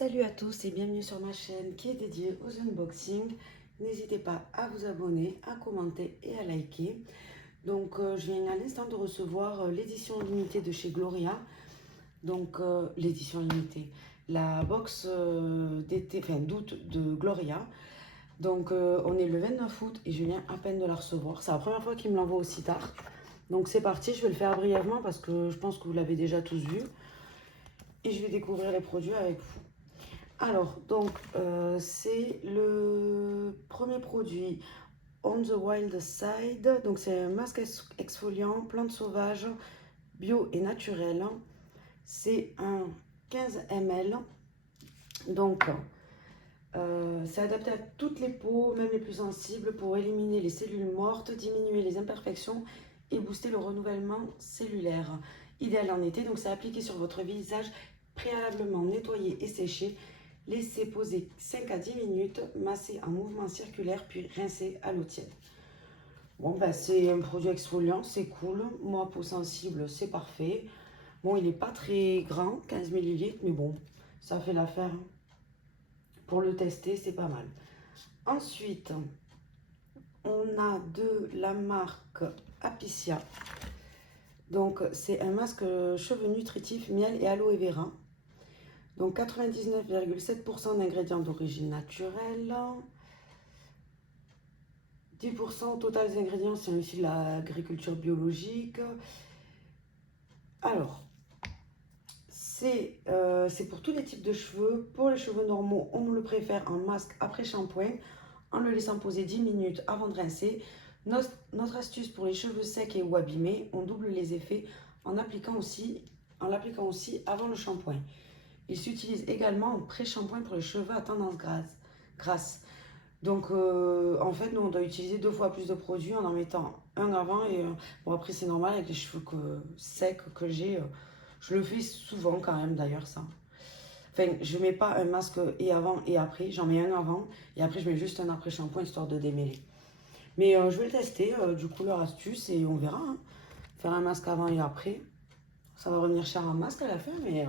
Salut à tous et bienvenue sur ma chaîne qui est dédiée aux unboxings. N'hésitez pas à vous abonner, à commenter et à liker. Donc je viens à l'instant de recevoir l'édition limitée de chez Gloria. Donc l'édition limitée, la box d'été, enfin d'août de Gloria. Donc on est le 29 août et je viens à peine de la recevoir. C'est la première fois qu'il me l'envoie aussi tard. Donc c'est parti, je vais le faire brièvement parce que je pense que vous l'avez déjà tous vu. Et je vais découvrir les produits avec vous. Alors, donc, c'est le premier produit On the Wild Side. Donc, c'est un masque exfoliant, plante sauvage, bio et naturel. C'est un 15 ml. Donc, c'est adapté à toutes les peaux, même les plus sensibles, pour éliminer les cellules mortes, diminuer les imperfections et booster le renouvellement cellulaire. Idéal en été, donc c'est appliqué sur votre visage, préalablement nettoyé et séché. Laissez poser 5 à 10 minutes, masser en mouvement circulaire, puis rincer à l'eau tiède. Bon, ben, c'est un produit exfoliant, c'est cool. Moi, peau sensible, c'est parfait. Bon, il n'est pas très grand, 15 ml, mais bon, ça fait l'affaire. Pour le tester, c'est pas mal. Ensuite, on a de la marque Apicia. Donc, c'est un masque cheveux nutritif, miel et aloe vera. Donc 99,7% d'ingrédients d'origine naturelle. 10% au total des ingrédients, c'est issu de l'agriculture biologique. Alors, c'est pour tous les types de cheveux. Pour les cheveux normaux, on le préfère en masque après shampoing, en le laissant poser 10 minutes avant de rincer. Notre astuce pour les cheveux secs et ou abîmés, on double les effets en l'appliquant aussi avant le shampoing. Il s'utilise également en pré-shampoing pour les cheveux à tendance grasse. Donc, en fait, nous, on doit utiliser 2 fois plus de produits en mettant un avant et bon, après, c'est normal avec les cheveux secs que j'ai. Je le fais souvent quand même, d'ailleurs, ça. Enfin, je mets pas un masque et avant et après. J'en mets un avant et après, je mets juste un après-shampoing histoire de démêler. Mais je vais le tester, du coup, leur astuce et on verra. Hein. Faire un masque avant et après. Ça va revenir cher un masque à la fin, mais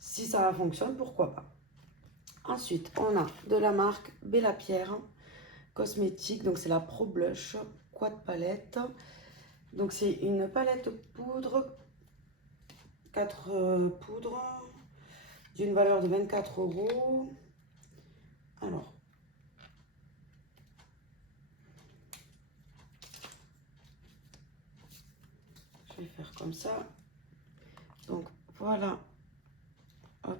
si ça fonctionne, pourquoi pas. Ensuite, on a de la marque Bella Pierre cosmétique. Donc, c'est la Pro Blush Quad Palette. Donc, c'est une palette poudre, 4 poudres d'une valeur de 24 €. Alors, je vais faire comme ça. Donc, voilà. Hop.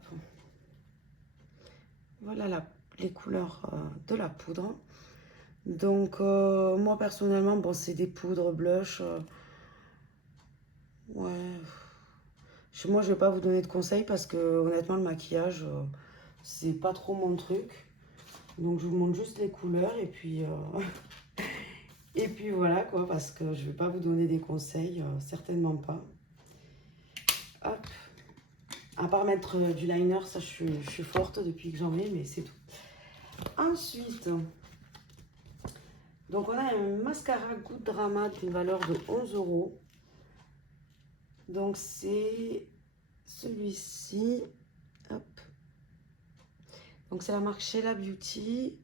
Voilà les couleurs de la poudre. Donc, moi personnellement, bon, c'est des poudres blush. Ouais. Moi, je vais pas vous donner de conseils parce que honnêtement, le maquillage, c'est pas trop mon truc. Donc, je vous montre juste les couleurs et puis, et puis voilà quoi, parce que je vais pas vous donner des conseils, certainement pas. Hop. À part mettre du liner, ça, je suis forte depuis que j'en ai, mais c'est tout. Ensuite, donc on a un mascara Good Drama d'une valeur de 11 €. Donc c'est celui-ci. Hop. Donc c'est la marque Sheila Beauty.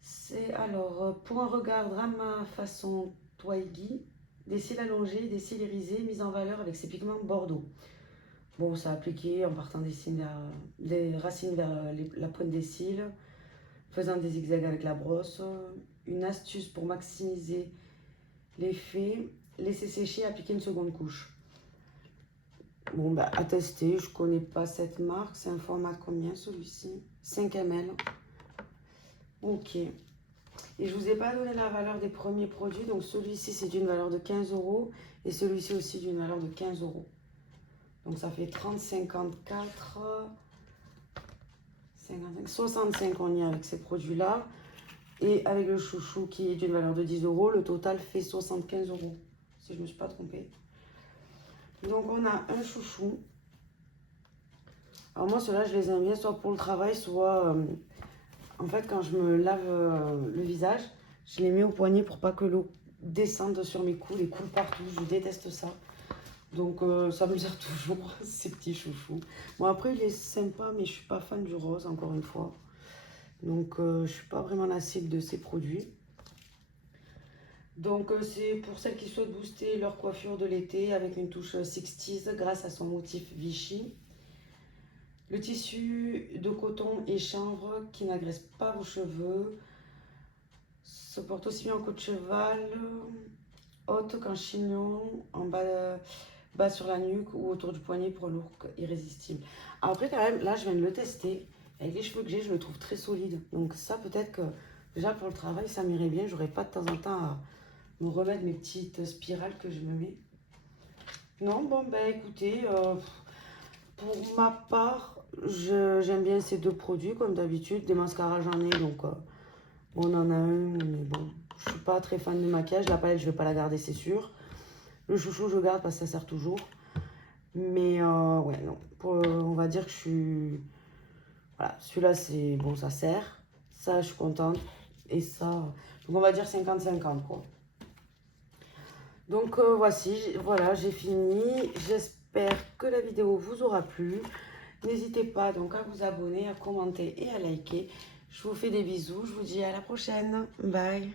C'est alors pour un regard drama façon Twiggy, des cils allongés, des cils irisés, mis en valeur avec ses pigments bordeaux. Bon, ça a appliqué en partant des racines vers la pointe des cils, faisant des zigzags avec la brosse. Une astuce pour maximiser l'effet, laisser sécher et appliquer une seconde couche. Bon, bah, à tester, je connais pas cette marque. C'est un format combien celui-ci? 5 ml. Ok. Et je vous ai pas donné la valeur des premiers produits. Donc celui-ci, c'est d'une valeur de 15 € et celui-ci aussi d'une valeur de 15 €. Donc ça fait 30, 54, 55, 65 on y est avec ces produits-là. Et avec le chouchou qui est d'une valeur de 10 €, le total fait 75 €. Si je ne me suis pas trompée. Donc on a un chouchou. Alors moi ceux-là je les aime bien soit pour le travail, soit en fait quand je me lave le visage, je les mets au poignet pour pas que l'eau descende sur mes coudes et coule partout. Je déteste ça. Donc ça me sert toujours, ces petits chouchous. Bon après il est sympa, mais je suis pas fan du rose, encore une fois. Donc je suis pas vraiment la cible de ces produits. Donc c'est pour celles qui souhaitent booster leur coiffure de l'été avec une touche 60s grâce à son motif Vichy. Le tissu de coton et chanvre qui n'agresse pas vos cheveux. Se porte aussi bien en queue de cheval, haute qu'en chignon, en bas sur la nuque ou autour du poignet pour un look irrésistible. Après quand même, là je viens de le tester. Avec les cheveux que j'ai, je le trouve très solide. Donc ça peut-être que déjà pour le travail, ça m'irait bien. J'aurais pas de temps en temps à me remettre mes petites spirales que je me mets. Non, bon ben écoutez, pour ma part, j'aime bien ces deux produits comme d'habitude. Des mascaras j'en ai, donc on en a un, mais bon, je suis pas très fan de maquillage. La palette, je vais pas la garder, c'est sûr. Le chouchou, je garde parce que ça sert toujours. Mais ouais, non, on va dire que je suis... Voilà, celui-là, c'est bon, ça sert. Ça, je suis contente. Et ça, donc on va dire 50-50 quoi. Donc voici, voilà, j'ai fini. J'espère que la vidéo vous aura plu. N'hésitez pas donc à vous abonner, à commenter et à liker. Je vous fais des bisous. Je vous dis à la prochaine. Bye.